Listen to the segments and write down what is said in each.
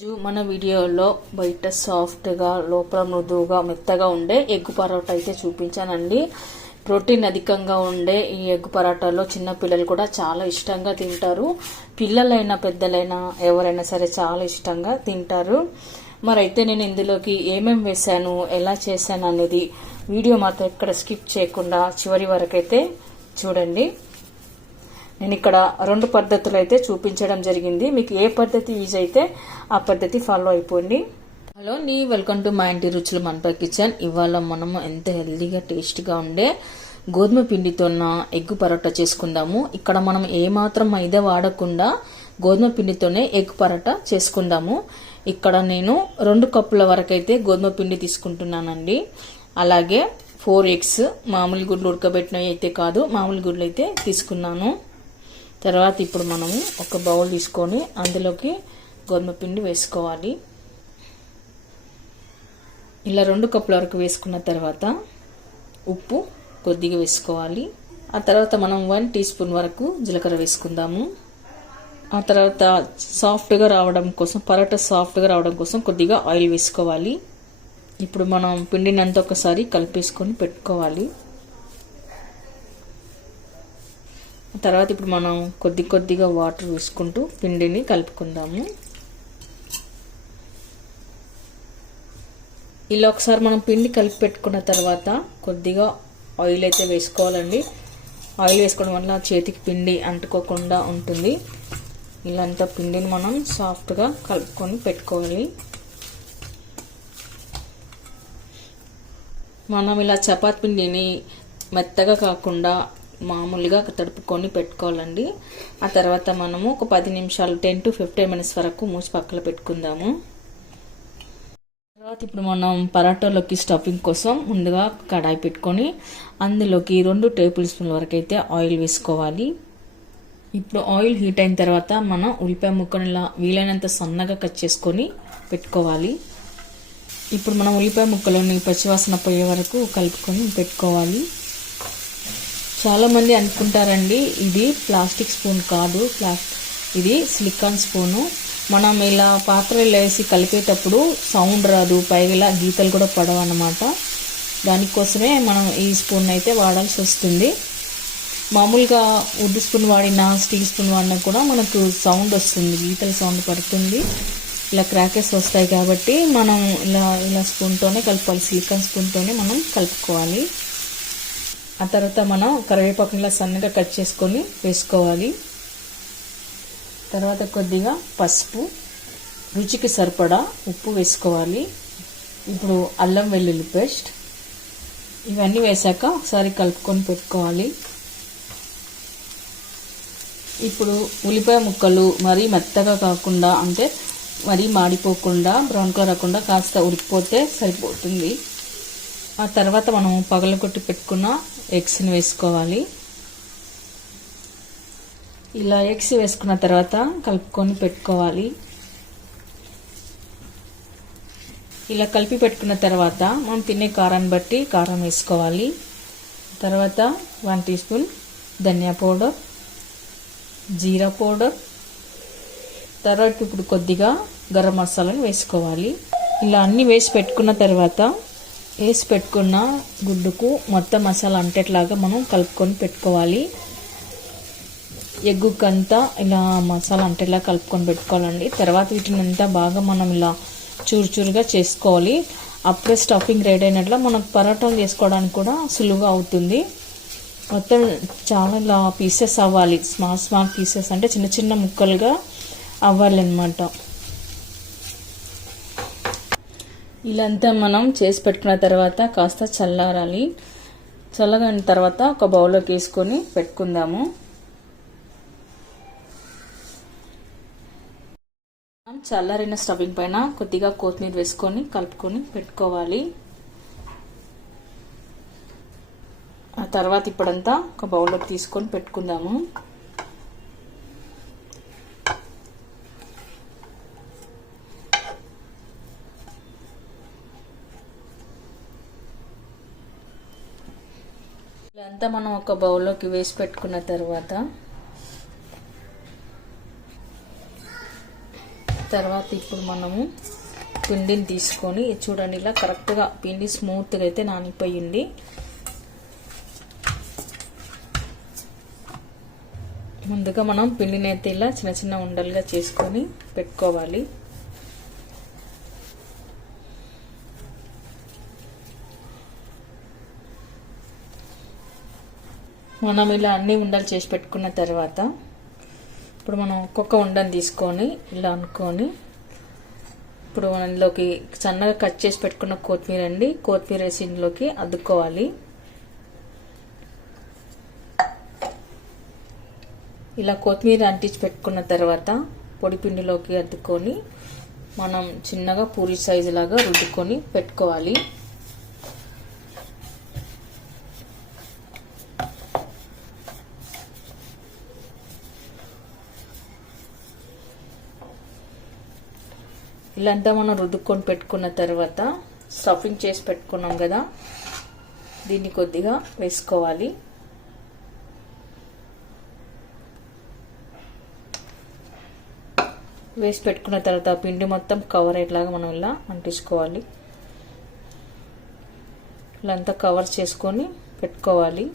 రోజు మన వీడియోలో బయట సాఫ్ట్గా లోపల మృదువుగా మెత్తగా ఉండే ఎగ్ పరోటా అయితే చూపించానండి. ప్రోటీన్ అధికంగా ఉండే ఈ ఎగ్ పరోటాలో చిన్న పిల్లలు కూడా చాలా ఇష్టంగా తింటారు. పిల్లలైనా పెద్దలైనా ఎవరైనా సరే చాలా ఇష్టంగా తింటారు. మరైతే నేను ఇందులోకి ఏమేమి వేసాను, ఎలా చేశాను అనేది వీడియో మాత్రం ఎక్కడ స్కిప్ చేయకుండా చివరి వరకు అయితే చూడండి. నేను ఇక్కడ 2 పద్ధతులు అయితే చూపించడం జరిగింది. మీకు ఏ పద్ధతి యూజ్ అయితే ఆ పద్ధతి ఫాలో అయిపోండి. హలో నీ వెల్కమ్ టు మా ఇంటి రుచులు మనపై కిచెన్. ఇవాళ మనము ఎంత హెల్దీగా టేస్టీగా ఉండే గోధుమ పిండితో ఎగ్ పరోటా చేసుకుందాము. ఇక్కడ మనం ఏమాత్రం మైదా వాడకుండా గోధుమ పిండితోనే ఎగ్ పరోటా చేసుకుందాము. ఇక్కడ నేను 2 కప్పుల వరకు అయితే గోధుమ పిండి తీసుకుంటున్నానండి. అలాగే 4 ఎగ్స్, మామూలు గుడ్లు ఉడకబెట్టినవి అయితే కాదు, మామూలు గుడ్లు అయితే తీసుకున్నాను. తర్వాత ఇప్పుడు మనము ఒక బౌల్ తీసుకొని అందులోకి గోధుమ పిండి వేసుకోవాలి. ఇలా 2 కప్పుల వరకు వేసుకున్న తర్వాత ఉప్పు కొద్దిగా వేసుకోవాలి. ఆ తర్వాత మనం 1 టీ స్పూన్ వరకు జీలకర్ర వేసుకుందాము. ఆ తర్వాత సాఫ్ట్గా రావడం కోసం, పరోటా సాఫ్ట్గా రావడం కోసం కొద్దిగా ఆయిల్ వేసుకోవాలి. ఇప్పుడు మనం పిండిని అంతా ఒకసారి కలిపేసుకొని పెట్టుకోవాలి. తర్వాత ఇప్పుడు మనం కొద్దిగా వాటర్ వేసుకుంటూ పిండిని కలుపుకుందాము. ఇలా ఒకసారి మనం పిండి కలిపి పెట్టుకున్న తర్వాత కొద్దిగా ఆయిల్ అయితే వేసుకోవాలండి. ఆయిల్ వేసుకోవడం వల్ల చేతికి పిండి అంటుకోకుండా ఉంటుంది. ఇలా అంతా పిండిని మనం సాఫ్ట్గా కలుపుకొని పెట్టుకోవాలి. మనం ఇలా చపాతీ పిండిని మెత్తగా కాకుండా మామూలుగా తడుపుకొని పెట్టుకోవాలండి. ఆ తర్వాత మనము ఒక 10 నిమిషాలు 10 to 15 minutes వరకు మూసి పక్కన పెట్టుకుందాము. తర్వాత ఇప్పుడు మనం పరాటాలోకి స్టఫింగ్ కోసం ముందుగా కడాయి పెట్టుకొని అందులోకి 2 టేబుల్ స్పూన్ల వరకు అయితే ఆయిల్ వేసుకోవాలి. ఇప్పుడు ఆయిల్ హీట్ అయిన తర్వాత మనం ఉల్లిపాయ ముక్కను ఇలా వీలైనంత సన్నగా కట్ చేసుకొని పెట్టుకోవాలి. ఇప్పుడు మనం ఉల్లిపాయ ముక్కలోని పచ్చివాసన పోయే వరకు కలుపుకొని పెట్టుకోవాలి. చాలామంది అనుకుంటారండి ఇది ప్లాస్టిక్ స్పూన్ కాదు, ఇది సిలికాన్ స్పూను. మనం ఇలా పాత్రలో వేసి కలిపేటప్పుడు సౌండ్ రాదు, పైగా ఇలా గీతలు కూడా పడవు అన్నమాట. దానికోసమే మనం ఈ స్పూన్ అయితే వాడాల్సి వస్తుంది. మామూలుగా వుడ్ స్పూన్ వాడినా స్టీల్ స్పూన్ వాడినా కూడా మనకు సౌండ్ వస్తుంది, గీతల సౌండ్ పడుతుంది, ఇలా క్రాకెస్ వస్తాయి. కాబట్టి మనం ఇలా స్పూన్తోనే కలపాలి, సిలికాన్ స్పూన్తోనే మనం కలుపుకోవాలి. ఆ తర్వాత మనం కరివేపాకుని ఇలా సన్నగా కట్ చేసుకొని వేసుకోవాలి. తర్వాత కొద్దిగా పసుపు, రుచికి సరిపడా ఉప్పు వేసుకోవాలి. ఇప్పుడు అల్లం వెల్లుల్లి పేస్ట్ ఇవన్నీ వేసాక ఒకసారి కలుపుకొని పెట్టుకోవాలి. ఇప్పుడు ఉల్లిపాయ ముక్కలు మరీ మెత్తగా కాకుండా, అంటే మరీ మాడిపోకుండా, బ్రౌన్ కలర్ రాకుండా కాస్త ఉడికిపోతే సరిపోతుంది. ఆ తర్వాత మనం పగలగొట్టి పెట్టుకున్న ఎగ్స్ని వేసుకోవాలి. ఇలా ఎగ్స్ వేసుకున్న తర్వాత కలుపుకొని పెట్టుకోవాలి. ఇలా కలిపి పెట్టుకున్న తర్వాత మనం తినే కారాన్ని బట్టి కారం వేసుకోవాలి. తర్వాత 1 టీ స్పూన్ ధనియా పౌడర్, జీరా పౌడర్, తర్వాత ఇప్పుడు కొద్దిగా గరం మసాలాను వేసుకోవాలి. ఇలా అన్నీ వేసి పెట్టుకున్న తర్వాత వేసి పెట్టుకున్న గుడ్డుకు మొత్తం మసాలా అంటేట్లాగా మనం కలుపుకొని పెట్టుకోవాలి. ఎగ్గుకంతా ఇలా మసాలా అంటేలా కలుపుకొని పెట్టుకోవాలండి. తర్వాత వీటిని అంతా బాగా మనం ఇలా చూరుగా చేసుకోవాలి. అప్పుడే స్టఫింగ్ రెడీ అయినట్ల మనకు పరోటాలు చేసుకోవడానికి కూడా సులువుగా అవుతుంది. మొత్తం చాలా ఇలా పీసెస్ అవ్వాలి, స్మాల్ పీసెస్, అంటే చిన్న ముక్కలుగా అవ్వాలి అన్నమాట. ఇలాంతా మనం చేసి పెట్టుకున్న తర్వాత కాస్త చల్లారాలి. చల్లగైన తర్వాత ఒక బౌల్లోకి వేసుకొని పెట్టుకుందాము. చల్లారిన స్టఫింగ్ పైన కొద్దిగా కొత్తిమీర వేసుకొని కలుపుకొని పెట్టుకోవాలి. ఆ తర్వాత ఇప్పుడంతా ఒక బౌల్లోకి తీసుకొని పెట్టుకుందాము. ఇదంతా మనం ఒక బౌల్లోకి వేసి పెట్టుకున్న తర్వాత తర్వాత ఇప్పుడు మనము పిండిని తీసుకొని చూడండి, ఇలా కరెక్ట్గా పిండి స్మూత్గా అయితే నానిపోయింది. ముందుగా మనం పిండిని అయితే ఇలా చిన్న చిన్న ఉండలుగా చేసుకొని పెట్టుకోవాలి. మనం ఇలా అన్ని ఉండలు చేసి పెట్టుకున్న తర్వాత ఇప్పుడు మనం ఒక్కొక్క ఉండని తీసుకొని ఇలా అనుకొని ఇప్పుడు మనలోకి సన్నగా కట్ చేసి పెట్టుకున్న కొత్తిమీర అండి, కొత్తిమీర వేసి ఇందులోకి అద్దుకోవాలి. ఇలా కొత్తిమీర అంటించి పెట్టుకున్న తర్వాత పొడి పిండిలోకి అద్దుకొని మనం చిన్నగా పూరి సైజు లాగా రుద్దుకొని పెట్టుకోవాలి. ఇలాంతా మనం రుద్దుకొని పెట్టుకున్న తర్వాత స్టఫింగ్ చేసి పెట్టుకున్నాం కదా, దీన్ని కొద్దిగా వేసుకోవాలి. వేసి పెట్టుకున్న తర్వాత పిండి మొత్తం కవర్ అయ్యేలాగా మనం ఇలా అంటించుకోవాలి. ఇలా అంతా కవర్ చేసుకొని పెట్టుకోవాలి.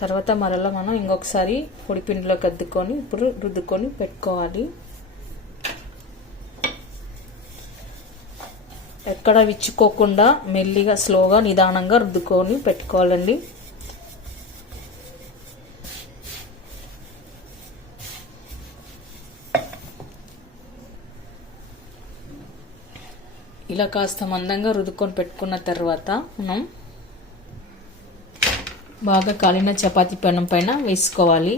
తర్వాత మరలా మనం ఇంకొకసారి పొడి పిండిలోకి అద్దుకొని ఇప్పుడు రుద్దుకొని పెట్టుకోవాలి. ఎక్కడ విచ్చుకోకుండా మెల్లిగా స్లోగా నిదానంగా రుద్దుకొని పెట్టుకోవాలండి. ఇలా కాస్త మందంగా రుద్దుకొని పెట్టుకున్న తర్వాత మనం బాగా కాలిన చపాతీ పెనం పైన వేసుకోవాలి.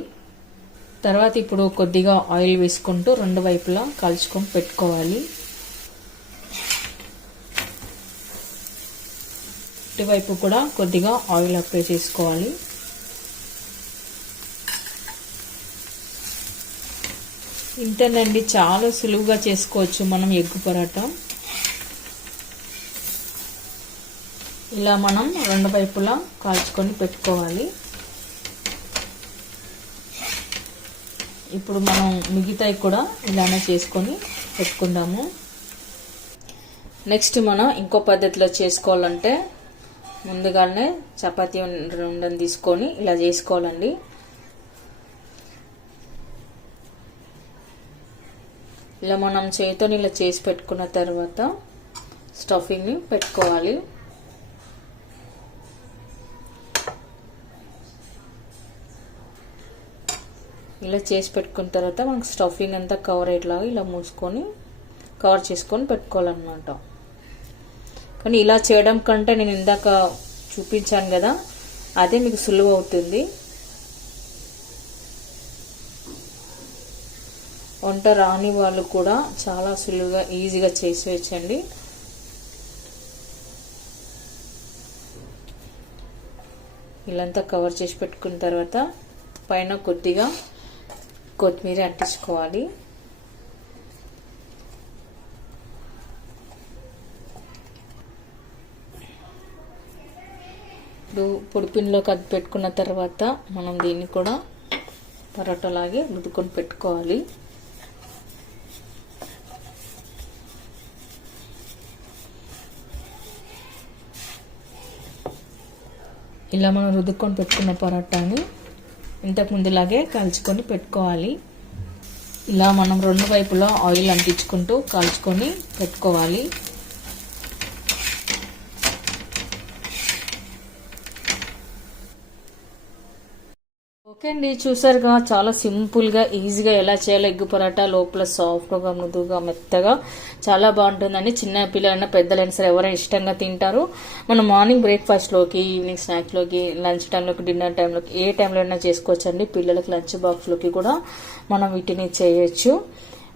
తర్వాత ఇప్పుడు కొద్దిగా ఆయిల్ వేసుకుంటూ రెండు వైపులా కాల్చుకొని పెట్టుకోవాలి. ఇటువైపు కూడా కొద్దిగా ఆయిల్ అప్లై చేసుకోవాలి. ఇంతేనండి, చాలా సులువుగా చేసుకోవచ్చు మనం ఎగ్గు పరాటా. ఇలా మనం రెండు వైపులా కాల్చుకొని పెట్టుకోవాలి. ఇప్పుడు మనం మిగతాయి కూడా ఇలానే చేసుకొని పెట్టుకుందాము. నెక్స్ట్ మనం ఇంకో పద్ధతిలో చేసుకోవాలంటే ముందుగానే చపాతీ ఉండని తీసుకొని ఇలా చేసుకోవాలండి. ఇలా మనం చేతితో ఇలా చేసి పెట్టుకున్న తర్వాత స్టఫింగ్ని పెట్టుకోవాలి. ఇలా చేసి పెట్టుకున్న తర్వాత మనకు స్టఫింగ్ అంతా కవర్ అయ్యేలాగా ఇలా మూసుకొని కవర్ చేసుకొని పెట్టుకోవాలన్నమాట. కానీ ఇలా చేయడం కంటే నేను ఇందాక చూపించాను కదా, అదే మీకు సులువు అవుతుంది. వంట రాని వాళ్ళు కూడా చాలా సులువుగా ఈజీగా చేసేయచ్చండి. ఇలాంతా కవర్ చేసి పెట్టుకున్న తర్వాత పైన కొద్దిగా కొత్తిమీర అంటించుకోవాలి. ఇప్పుడు పొడిపిన్లో కద్దు పెట్టుకున్న తర్వాత మనం దీన్ని కూడా పరోటాలాగే రుద్దుకొని పెట్టుకోవాలి. ఇలా మనం రుద్దుకొని పెట్టుకున్న పరోటాని ఇంతకు ముందులాగే కాల్చుకొని పెట్టుకోవాలి. ఇలా మనం రెండు వైపులా ఆయిల్ అంటించుకుంటూ కాల్చుకొని పెట్టుకోవాలి. ఓకే అండి, చూసారుగా చాలా సింపుల్గా ఈజీగా ఎలా చేయాలో ఎగ్గు పరాటా. లోపల సాఫ్ట్గా మృదువుగా మెత్తగా చాలా బాగుంటుందండి. చిన్న పిల్లలైనా పెద్దలైనా సరే ఎవరైనా ఇష్టంగా తింటారు. మనం మార్నింగ్ బ్రేక్ఫాస్ట్లోకి, ఈవినింగ్ స్నాక్స్లోకి, లంచ్ టైంలోకి, డిన్నర్ టైంలోకి, ఏ టైంలో అయినా చేసుకోవచ్చండి. పిల్లలకి లంచ్ బాక్స్లోకి కూడా మనం వీటిని చేయొచ్చు.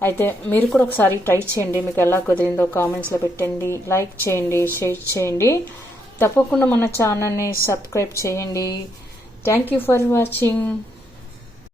అయితే మీరు కూడా ఒకసారి ట్రై చేయండి. మీకు ఎలా కుదిరిందో కామెంట్స్లో పెట్టండి. లైక్ చేయండి, షేర్ చేయండి. తప్పకుండా మన ఛానల్ని సబ్స్క్రైబ్ చేయండి. Thank you for watching.